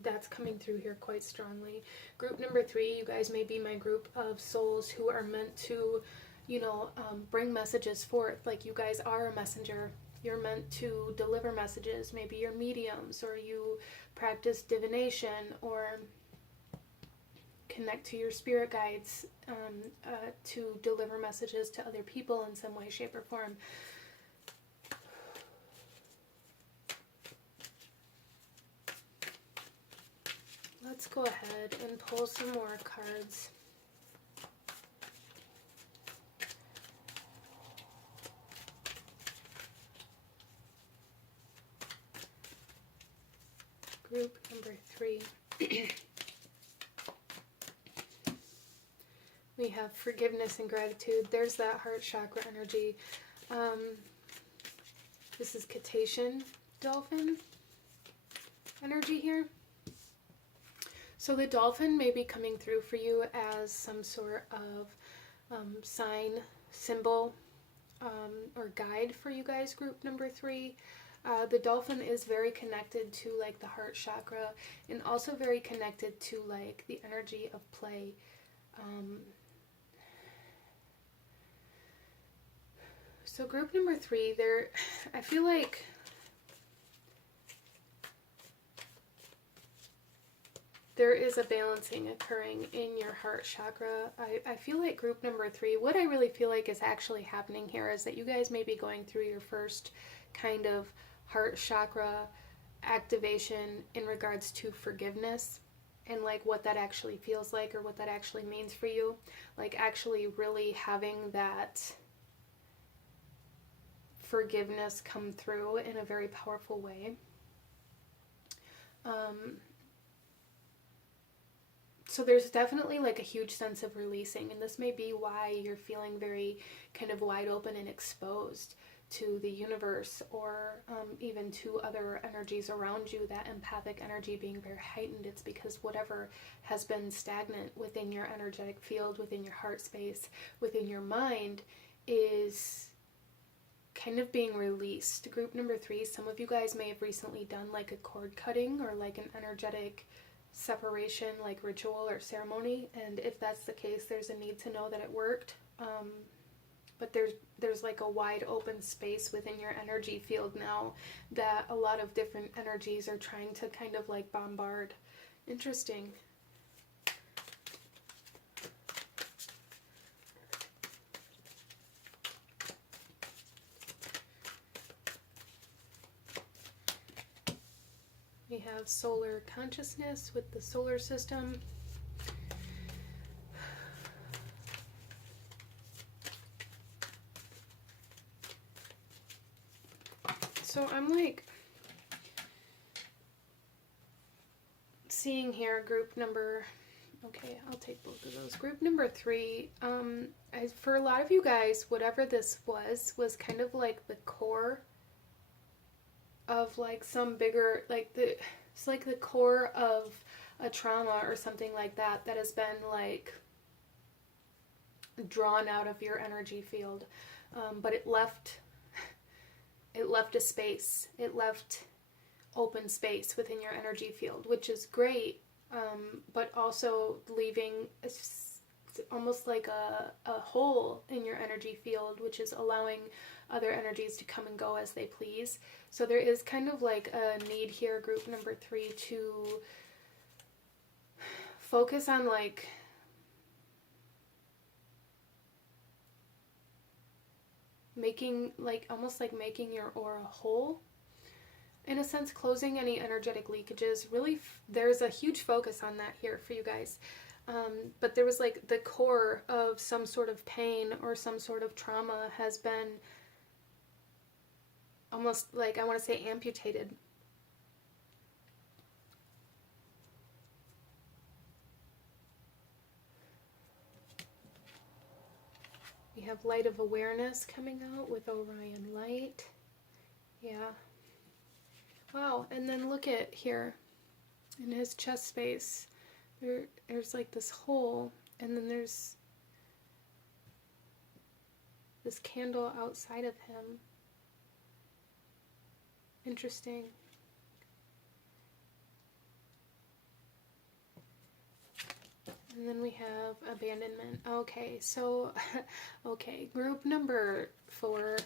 That's coming through here quite strongly. Group number 3, you guys may be my group of souls who are meant to, you know, bring messages forth. Like you guys are a messenger. You're meant to deliver messages. Maybe you're mediums, or you practice divination, or connect to your spirit guides to deliver messages to other people in some way, shape, or form. Let's go ahead and pull some more cards. Group number 3. We have forgiveness and gratitude. There's that heart chakra energy. This is Cetacean dolphin energy here. So the dolphin may be coming through for you as some sort of sign, symbol, or guide for you guys, group number 3. The dolphin is very connected to like the heart chakra, and also very connected to like the energy of play. So group number 3, I feel like there is a balancing occurring in your heart chakra. I feel like group number 3, what I really feel like is actually happening here is that you guys may be going through your first kind of heart chakra activation in regards to forgiveness and like what that actually feels like or what that actually means for you. Like actually really having that forgiveness come through in a very powerful way. So there's definitely like a huge sense of releasing, and this may be why you're feeling very kind of wide open and exposed to the universe, or even to other energies around you, that empathic energy being very heightened. It's because whatever has been stagnant within your energetic field, within your heart space, within your mind, is kind of being released. Group number 3, some of you guys may have recently done like a cord cutting or like an energetic separation like ritual or ceremony, and if that's the case, there's a need to know that it worked. But there's like a wide open space within your energy field now that a lot of different energies are trying to kind of like bombard. Interesting. We have solar consciousness with the solar system. So I'm like seeing here group number, okay, I'll take both of those. Group number 3, for a lot of you guys, whatever this was kind of like the core of like some bigger, it's like the core of a trauma or something like that that has been like drawn out of your energy field, but it left a space, it left open space within your energy field, which is great, but also leaving almost like a hole in your energy field, which is allowing other energies to come and go as they please. So there is kind of like a need here, group number 3, to focus on like making, like almost like making your aura whole, in a sense, closing any energetic leakages. Really, there's a huge focus on that here for you guys. But there was like the core of some sort of pain or some sort of trauma has been almost like, I want to say, amputated. We have light of awareness coming out with Orion light. Yeah. Wow. And then look at here in his chest space. There's like this hole, and then there's this candle outside of him. Interesting. And then we have abandonment. Okay, so, okay, group number 4,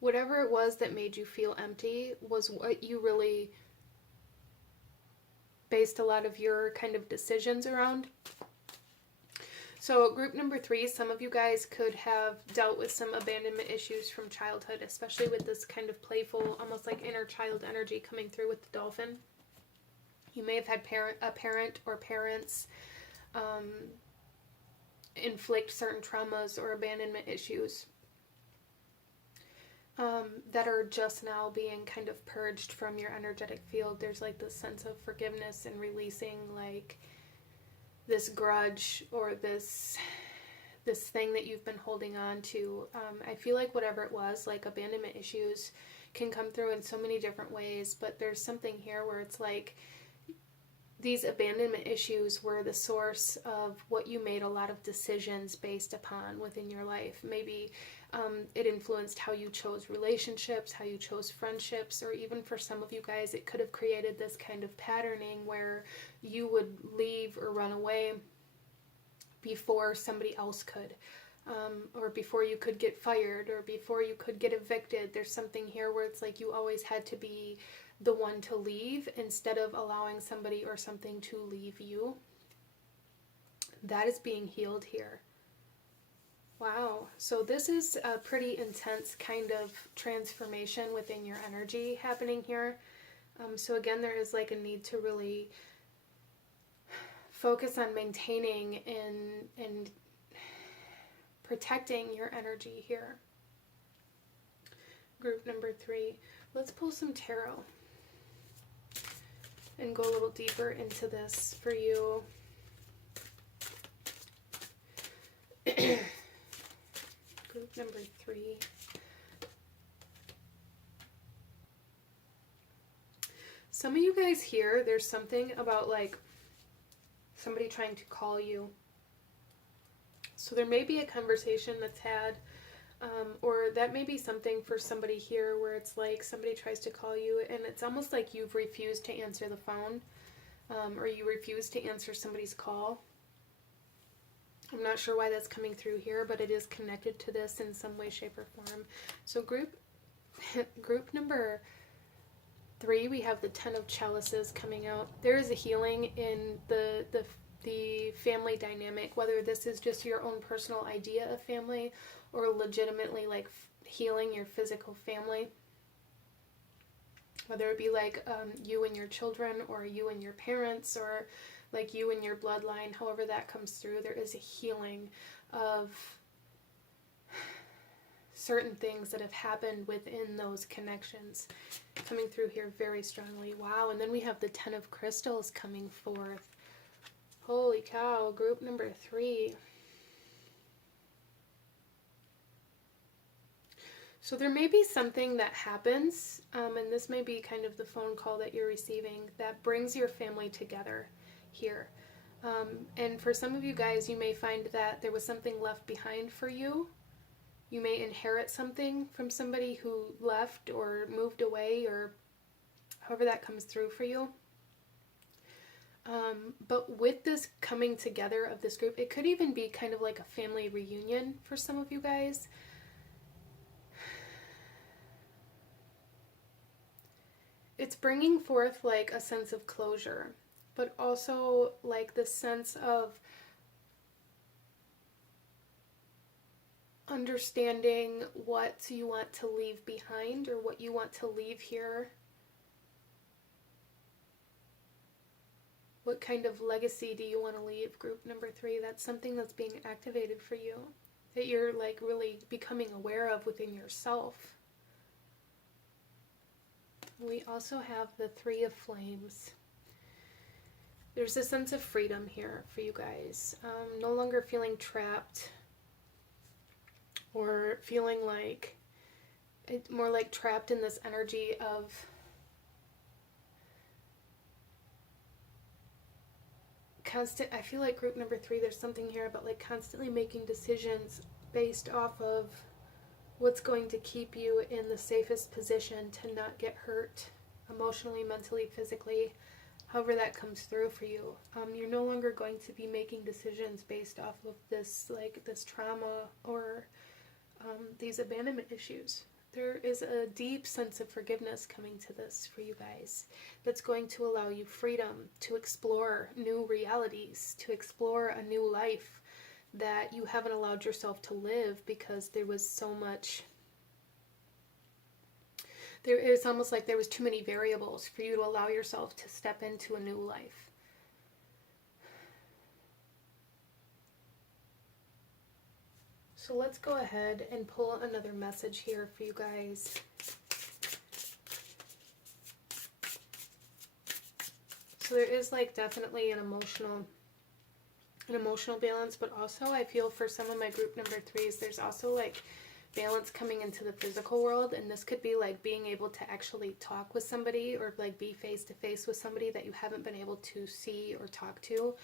whatever it was that made you feel empty was what you really based a lot of your kind of decisions around. So group number 3, some of you guys could have dealt with some abandonment issues from childhood, especially with this kind of playful, almost like inner child energy coming through with the dolphin. You may have had a parent or parents inflict certain traumas or abandonment issues that are just now being kind of purged from your energetic field. There's like this sense of forgiveness and releasing like this grudge or this thing that you've been holding on to. I feel like whatever it was, like abandonment issues can come through in so many different ways, but there's something here where it's like these abandonment issues were the source of what you made a lot of decisions based upon within your life. Maybe it influenced how you chose relationships, how you chose friendships, or even for some of you guys, it could have created this kind of patterning where you would leave or run away before somebody else could, or before you could get fired, or before you could get evicted. There's something here where it's like you always had to be the one to leave instead of allowing somebody or something to leave you. That is being healed here. Wow. So this is a pretty intense kind of transformation within your energy happening here. So again, there is like a need to really focus on maintaining and protecting your energy here. Group number 3. Let's pull some tarot and go a little deeper into this for you. Group number 3. Some of you guys here, there's something about like somebody trying to call you. So there may be a conversation that's had, or that may be something for somebody here where it's like somebody tries to call you and it's almost like you've refused to answer the phone, or you refuse to answer somebody's call. I'm not sure why that's coming through here, but it is connected to this in some way, shape, or form. So group number 3, we have the 10 of Chalices coming out. There is a healing in the family dynamic, whether this is just your own personal idea of family or legitimately like healing your physical family. Whether it be like you and your children, or you and your parents, or like you and your bloodline, however that comes through, there is a healing of certain things that have happened within those connections coming through here very strongly. Wow. And then we have the 10 of Crystals coming forth. Holy cow. Group number 3. So there may be something that happens, and this may be kind of the phone call that you're receiving, that brings your family together here. And for some of you guys, you may find that there was something left behind for you. You may inherit something from somebody who left or moved away, or however that comes through for you. But with this coming together of this group, it could even be kind of like a family reunion for some of you guys. It's bringing forth like a sense of closure, but also like the sense of understanding what you want to leave behind, or what you want to leave here. What kind of legacy do you want to leave, group number 3? That's something that's being activated for you, that you're like really becoming aware of within yourself. We also have the 3 of Flames. There's a sense of freedom here for you guys. No longer feeling trapped, or feeling like, more like trapped in this energy of constant. I feel like group number 3, there's something here about like constantly making decisions based off of what's going to keep you in the safest position to not get hurt emotionally, mentally, physically, however that comes through for you. You're no longer going to be making decisions based off of this trauma or these abandonment issues. There is a deep sense of forgiveness coming to this for you guys that's going to allow you freedom to explore new realities, to explore a new life that you haven't allowed yourself to live because there was so much It was almost like there was too many variables for you to allow yourself to step into a new life. So let's go ahead and pull another message here for you guys. So there is like definitely an emotional balance, but also I feel for some of my group number 3s, there's also like balance coming into the physical world, and this could be like being able to actually talk with somebody or like be face to face with somebody that you haven't been able to see or talk to,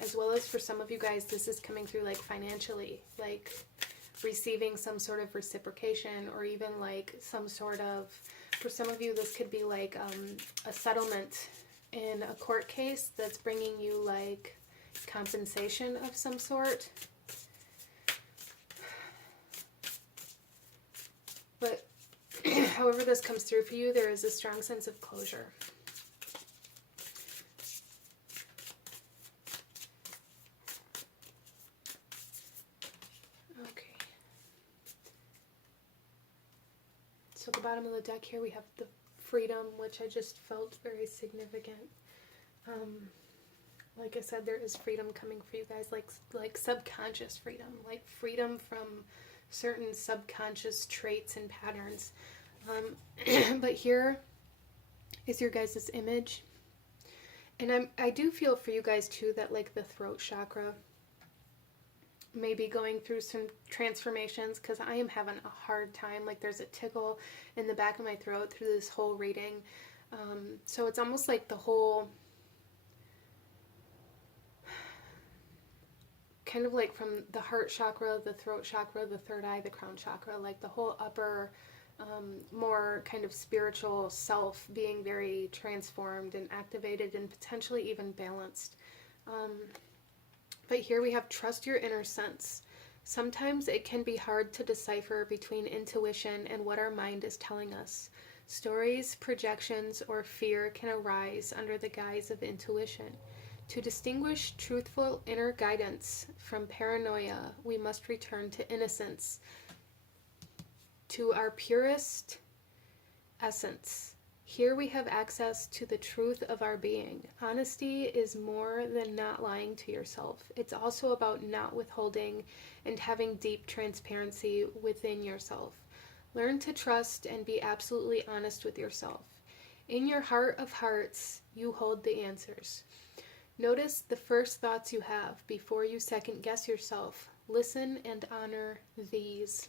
as well as for some of you guys this is coming through like financially, like receiving some sort of reciprocation, or even like some sort of, for some of you this could be like a settlement in a court case that's bringing you like compensation of some sort. But however this comes through for you, there is a strong sense of closure. Okay. So at the bottom of the deck here we have the freedom, which I just felt very significant. Like I said, there is freedom coming for you guys, like subconscious freedom, like freedom from certain subconscious traits and patterns. But here is your guys' image. And I do feel for you guys too that like the throat chakra may be going through some transformations, because I am having a hard time. Like there's a tickle in the back of my throat through this whole reading. So it's almost like the whole, kind of like from the heart chakra, the throat chakra, the third eye, the crown chakra, like the whole upper, more kind of spiritual self being very transformed and activated and potentially even balanced. But here we have trust your inner sense. Sometimes it can be hard to decipher between intuition and what our mind is telling us. Stories, projections, or fear can arise under the guise of intuition. To distinguish truthful inner guidance from paranoia, we must return to innocence, to our purest essence. Here we have access to the truth of our being. Honesty is more than not lying to yourself. It's also about not withholding and having deep transparency within yourself. Learn to trust and be absolutely honest with yourself. In your heart of hearts, you hold the answers. Notice the first thoughts you have before you second guess yourself. Listen and honor these.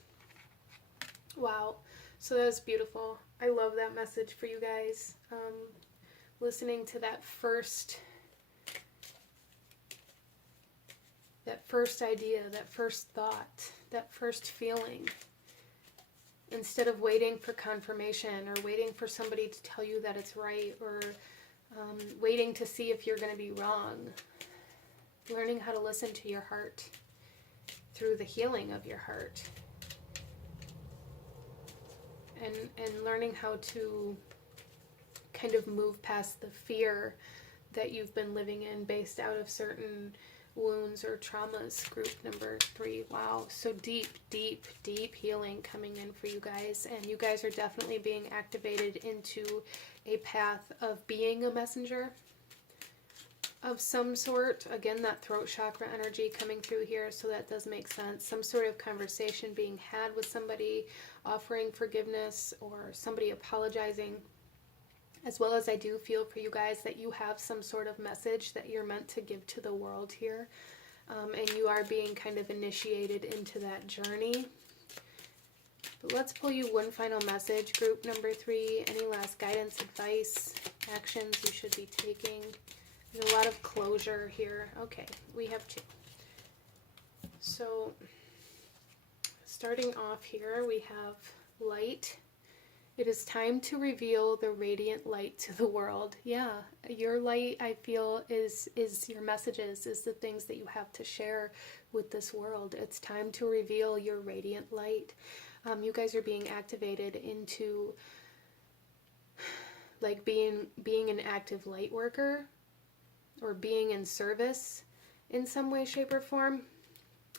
Wow. So that was beautiful. I love that message for you guys. Listening to that first idea, that first thought, that first feeling. Instead of waiting for confirmation or waiting for somebody to tell you that it's right, or waiting to see if you're going to be wrong. Learning how to listen to your heart through the healing of your heart. And learning how to kind of move past the fear that you've been living in based out of certain wounds or traumas. Group number 3. Wow. So deep, deep, deep healing coming in for you guys. And you guys are definitely being activated into a path of being a messenger of some sort. Again, that throat chakra energy coming through here, so that does make sense. Some sort of conversation being had with somebody, offering forgiveness, or somebody apologizing. As well as I do feel for you guys that you have some sort of message that you're meant to give to the world here. And you are being kind of initiated into that journey. But let's pull you one final message. Group number 3, any last guidance, advice, actions you should be taking? There's a lot of closure here. Okay, we have 2. So, starting off here, we have light. It is time to reveal the radiant light to the world. Yeah, your light, I feel, is your messages, is the things that you have to share with this world. It's time to reveal your radiant light. You guys are being activated into like being an active light worker, or being in service in some way, shape, or form.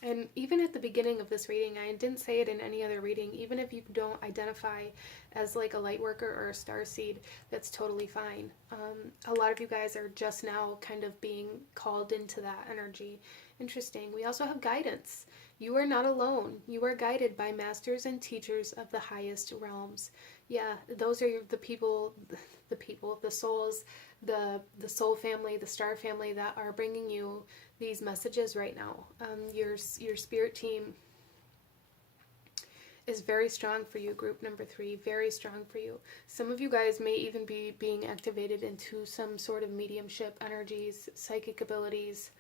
And even at the beginning of this reading, I didn't say it in any other reading, even if you don't identify as like a light worker or a starseed, that's totally fine. A lot of you guys are just now kind of being called into that energy. Interesting. We also have guidance. You are not alone. You are guided by masters and teachers of the highest realms. Yeah, those are the people, the souls, the soul family, the star family that are bringing you these messages right now. Your spirit team is very strong for you, group number 3, very strong for you. Some of you guys may even be being activated into some sort of mediumship energies, psychic abilities,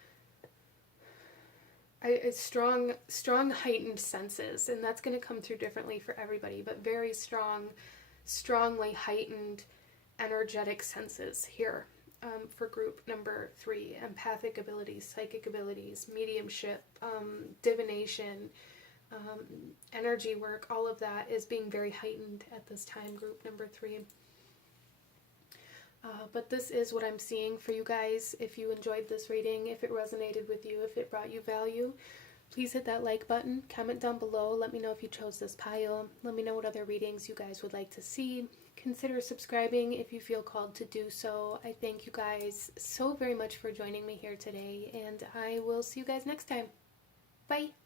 strong heightened senses, and that's going to come through differently for everybody, but very strongly heightened energetic senses here. For group number 3, empathic abilities, psychic abilities, mediumship, divination, energy work, all of that is being very heightened at this time, group number 3. But this is what I'm seeing for you guys. If you enjoyed this reading, if it resonated with you, if it brought you value, please hit that like button, comment down below, let me know if you chose this pile, let me know what other readings you guys would like to see. Consider subscribing if you feel called to do so. I thank you guys so very much for joining me here today, and I will see you guys next time. Bye!